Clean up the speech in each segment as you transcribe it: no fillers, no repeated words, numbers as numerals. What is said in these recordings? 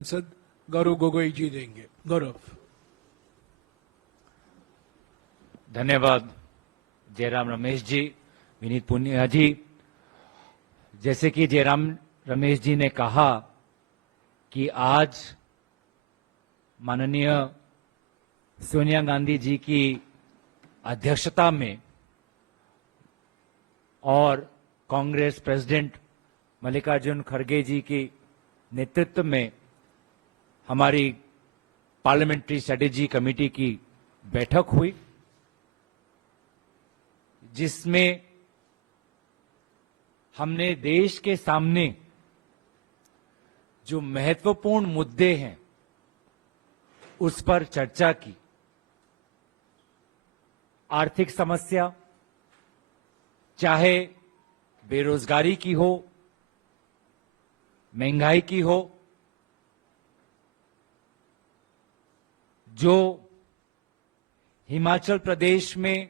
सांसद गौरव गोगोई जी देंगे। गौरव। धन्यवाद जयराम रमेश जी, विनीत पुनिया जी। जैसे कि जयराम रमेश जी ने कहा कि आज माननीय सोनिया गांधी जी की अध्यक्षता में और कांग्रेस प्रेसिडेंट मल्लिकार्जुन खड़गे जी की नेतृत्व में हमारी पार्लियामेंट्री स्ट्रेटेजी कमेटी की बैठक हुई, जिसमें हमने देश के सामने जो महत्वपूर्ण मुद्दे हैं उस पर चर्चा की। आर्थिक समस्या, चाहे बेरोजगारी की हो, महंगाई की हो, जो हिमाचल प्रदेश में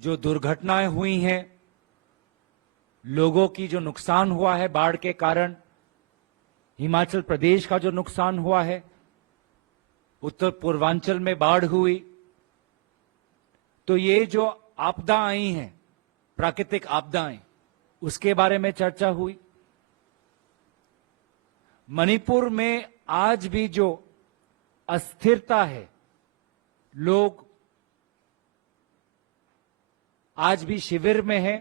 जो दुर्घटनाएं हुई हैं, लोगों की जो नुकसान हुआ है बाढ़ के कारण, हिमाचल प्रदेश का जो नुकसान हुआ है, उत्तर पूर्वांचल में बाढ़ हुई, तो ये जो आपदा आई हैं, प्राकृतिक आपदाएं, उसके बारे में चर्चा हुई। मणिपुर में आज भी जो अस्थिरता है, लोग आज भी शिविर में हैं,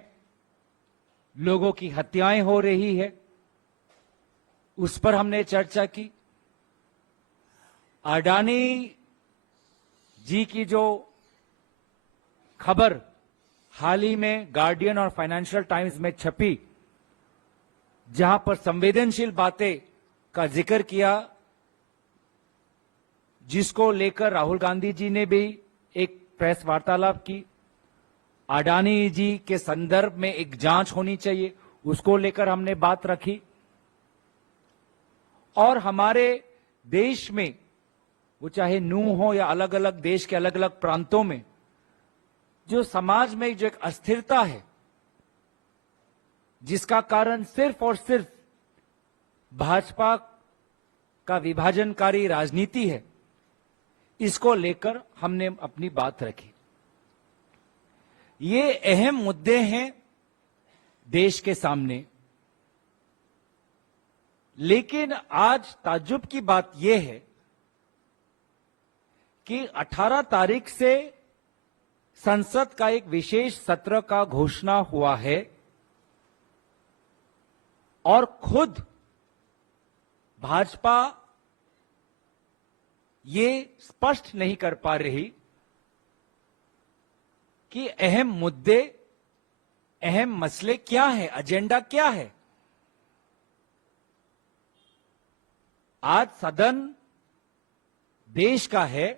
लोगों की हत्याएं हो रही है, उस पर हमने चर्चा की। अडानी जी की जो खबर हाल ही में गार्डियन और फाइनेंशियल टाइम्स में छपी, जहां पर संवेदनशील बातें का जिक्र किया, जिसको लेकर राहुल गांधी जी ने भी एक प्रेस वार्तालाप की। अडानी जी के संदर्भ में एक जांच होनी चाहिए, उसको लेकर हमने बात रखी। और हमारे देश में, वो चाहे नू हो या अलग अलग देश के अलग अलग प्रांतों में, जो समाज में जो एक अस्थिरता है, जिसका कारण सिर्फ और सिर्फ भाजपा का विभाजनकारी राजनीति है, इसको लेकर हमने अपनी बात रखी। ये अहम मुद्दे हैं देश के सामने, लेकिन आज ताज्जुब की बात यह है कि 18 तारीख से संसद का एक विशेष सत्र का घोषणा हुआ है और खुद भाजपा ये स्पष्ट नहीं कर पा रही कि अहम मुद्दे, अहम मसले क्या है, एजेंडा क्या है। आज सदन देश का है,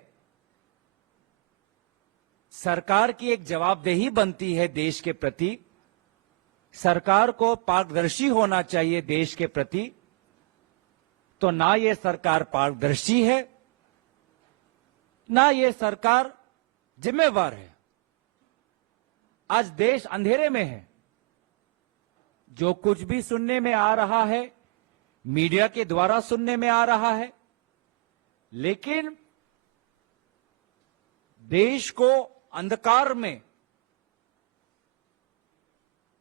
सरकार की एक जवाबदेही बनती है देश के प्रति, सरकार को पारदर्शी होना चाहिए देश के प्रति। तो ना ये सरकार पारदर्शी है, ना ये सरकार जिम्मेवार है। आज देश अंधेरे में है। जो कुछ भी सुनने में आ रहा है, मीडिया के द्वारा सुनने में आ रहा है, लेकिन देश को अंधकार में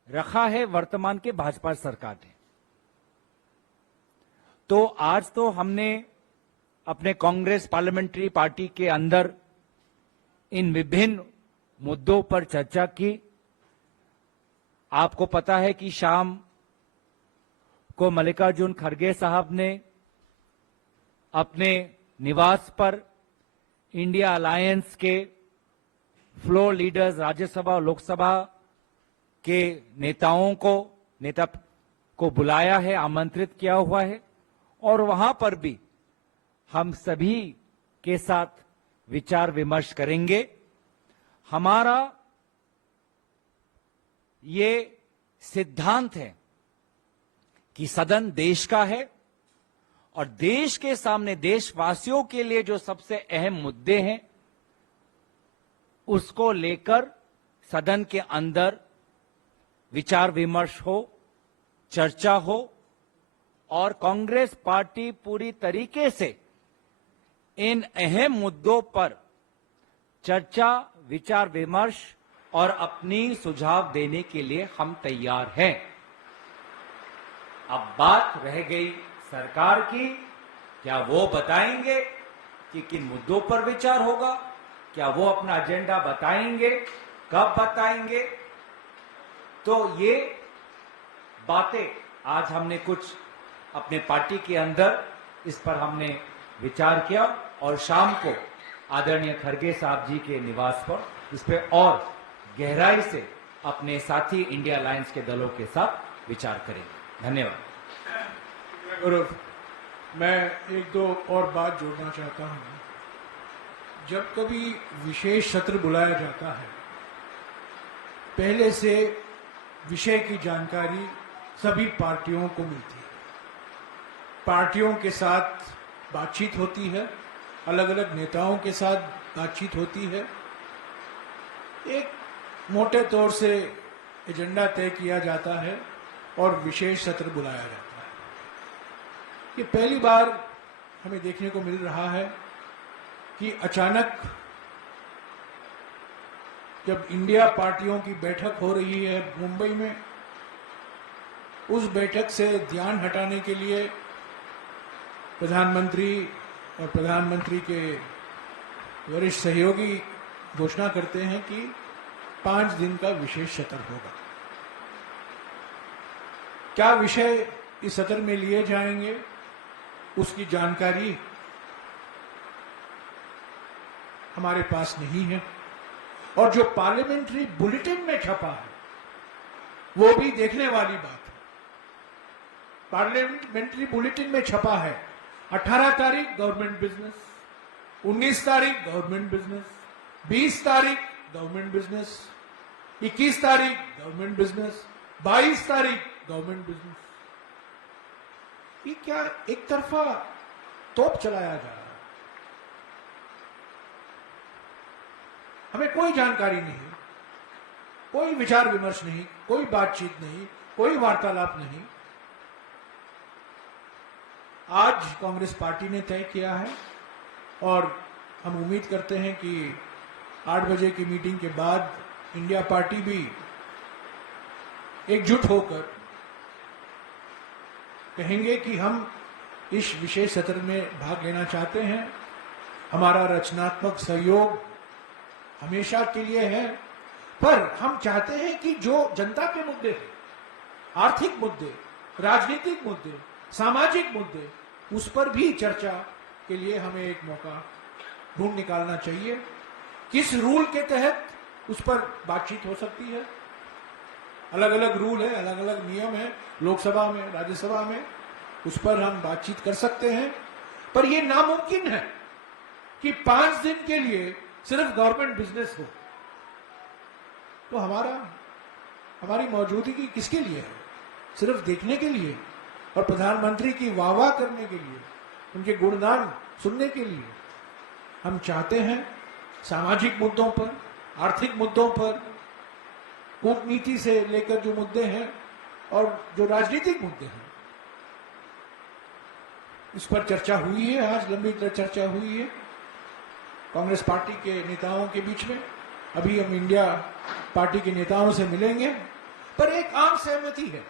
रखा है वर्तमान के भाजपा सरकार ने। तो आज तो हमने अपने कांग्रेस पार्लियामेंट्री पार्टी के अंदर इन विभिन्न मुद्दों पर चर्चा की। आपको पता है कि शाम को मल्लिकार्जुन खड़गे साहब ने अपने निवास पर इंडिया अलायंस के फ्लोर लीडर्स, राज्यसभा और लोकसभा के नेता को बुलाया है, आमंत्रित किया हुआ है, और वहां पर भी हम सभी के साथ विचार विमर्श करेंगे। हमारा ये सिद्धांत है कि सदन देश का है और देश के सामने, देशवासियों के लिए जो सबसे अहम मुद्दे हैं, उसको लेकर सदन के अंदर विचार विमर्श हो, चर्चा हो और कांग्रेस पार्टी पूरी तरीके से इन अहम मुद्दों पर चर्चा, विचार विमर्श और अपनी सुझाव देने के लिए हम तैयार हैं। अब बात रह गई सरकार की, क्या वो बताएंगे कि किन मुद्दों पर विचार होगा, क्या वो अपना एजेंडा बताएंगे, कब बताएंगे। तो ये बातें आज हमने कुछ अपने पार्टी के अंदर इस पर हमने विचार किया और शाम को आदरणीय खड़गे साहब जी के निवास पर इस पे और गहराई से अपने साथी इंडिया अलायंस के दलों के साथ विचार करेंगे। धन्यवाद। गौरव, मैं एक दो और बात जोड़ना चाहता हूं। जब कभी विशेष सत्र बुलाया जाता है, पहले से विषय की जानकारी सभी पार्टियों को मिलती है, पार्टियों के साथ बातचीत होती है, अलग अलग नेताओं के साथ बातचीत होती है, एक मोटे तौर से एजेंडा तय किया जाता है और विशेष सत्र बुलाया जाता है। ये पहली बार हमें देखने को मिल रहा है कि अचानक जब इंडिया पार्टियों की बैठक हो रही है मुंबई में, उस बैठक से ध्यान हटाने के लिए प्रधानमंत्री और प्रधानमंत्री के वरिष्ठ सहयोगी घोषणा करते हैं कि 5 दिन का विशेष सत्र होगा। क्या विषय इस सत्र में लिए जाएंगे, उसकी जानकारी हमारे पास नहीं है, और जो पार्लियामेंट्री बुलेटिन में छपा है वो भी देखने वाली बात है। पार्लियामेंट्री बुलेटिन में छपा है 18 तारीख गवर्नमेंट बिजनेस, 19 तारीख गवर्नमेंट बिजनेस, 20 तारीख गवर्नमेंट बिजनेस, 21 तारीख गवर्नमेंट बिजनेस, 22 तारीख गवर्नमेंट बिजनेस। ये क्या एक तरफा तोप चलाया जा रहा है? हमें कोई जानकारी नहीं, कोई विचार विमर्श नहीं, कोई बातचीत नहीं, कोई वार्तालाप नहीं। आज कांग्रेस पार्टी ने तय किया है और हम उम्मीद करते हैं कि 8 बजे की मीटिंग के बाद इंडिया पार्टी भी एकजुट होकर कहेंगे कि हम इस विशेष सत्र में भाग लेना चाहते हैं। हमारा रचनात्मक सहयोग हमेशा के लिए है, पर हम चाहते हैं कि जो जनता के मुद्दे हैं, आर्थिक मुद्दे, राजनीतिक मुद्दे, सामाजिक मुद्दे, उस पर भी चर्चा के लिए हमें एक मौका ढूंढ निकालना चाहिए। किस रूल के तहत उस पर बातचीत हो सकती है? अलग अलग रूल है, अलग अलग नियम है, लोकसभा में, राज्यसभा में, उस पर हम बातचीत कर सकते हैं। पर यह नामुमकिन है कि 5 दिन के लिए सिर्फ गवर्नमेंट बिजनेस हो। तो हमारी मौजूदगी किसके लिए है? सिर्फ देखने के लिए और प्रधानमंत्री की वाहवाह करने के लिए, उनके गुणगान सुनने के लिए? हम चाहते हैं सामाजिक मुद्दों पर, आर्थिक मुद्दों पर, कूटनीति से लेकर जो मुद्दे हैं और जो राजनीतिक मुद्दे हैं, इस पर चर्चा हुई है। आज लंबी चर्चा हुई है कांग्रेस पार्टी के नेताओं के बीच में। अभी हम इंडिया पार्टी के नेताओं से मिलेंगे, पर एक आम सहमति है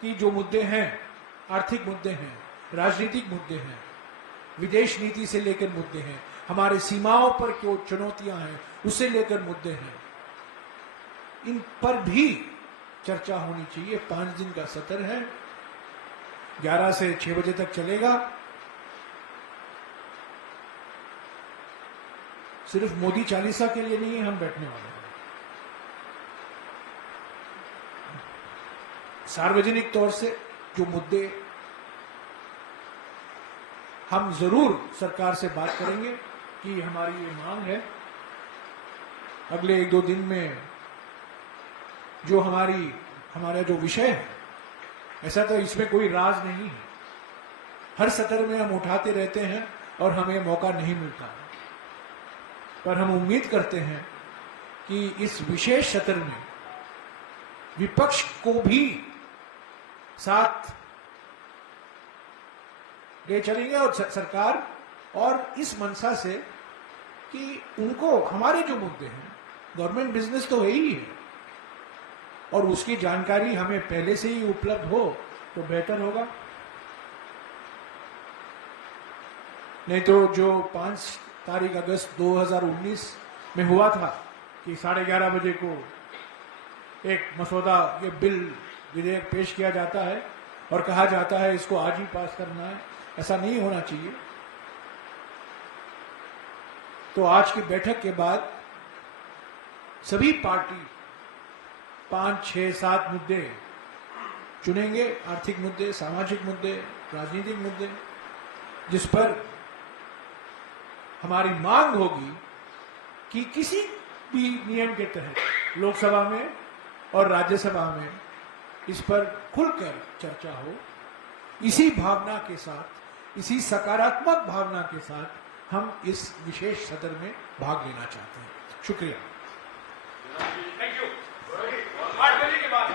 कि जो मुद्दे हैं, आर्थिक मुद्दे हैं, राजनीतिक मुद्दे हैं, विदेश नीति से लेकर मुद्दे हैं, हमारे सीमाओं पर जो चुनौतियां हैं उससे लेकर मुद्दे हैं, इन पर भी चर्चा होनी चाहिए। 5 दिन का सत्र है, 11 से 6 बजे तक चलेगा। सिर्फ मोदी चालीसा के लिए नहीं हम बैठने वाले हैं। सार्वजनिक तौर से जो मुद्दे हम जरूर सरकार से बात करेंगे कि हमारी ये मांग है, अगले 1-2 दिन में जो हमारा जो विषय है, ऐसा तो इसमें कोई राज नहीं है। हर सत्र में हम उठाते रहते हैं और हमें मौका नहीं मिलता, पर हम उम्मीद करते हैं कि इस विशेष सत्र में विपक्ष को भी साथ ले चलेंगे और सरकार और इस मंशा से कि उनको हमारे जो मुद्दे हैं, गवर्नमेंट बिजनेस तो है ही है, और उसकी जानकारी हमें पहले से ही उपलब्ध हो तो बेहतर होगा। नहीं तो जो 5 तारीख अगस्त 2019 में हुआ था कि 11:30 बजे को एक मसौदा, ये बिल विधेयक पेश किया जाता है और कहा जाता है इसको आज ही पास करना है, ऐसा नहीं होना चाहिए। तो आज की बैठक के बाद सभी पार्टी 5, 6, 7 मुद्दे चुनेंगे, आर्थिक मुद्दे, सामाजिक मुद्दे, राजनीतिक मुद्दे, जिस पर हमारी मांग होगी कि किसी भी नियम के तहत लोकसभा में और राज्यसभा में इस पर खुलकर चर्चा हो। इसी भावना के साथ, इसी सकारात्मक भावना के साथ हम इस विशेष सत्र में भाग लेना चाहते हैं। शुक्रिया। Thank you. 8 बजे के बाद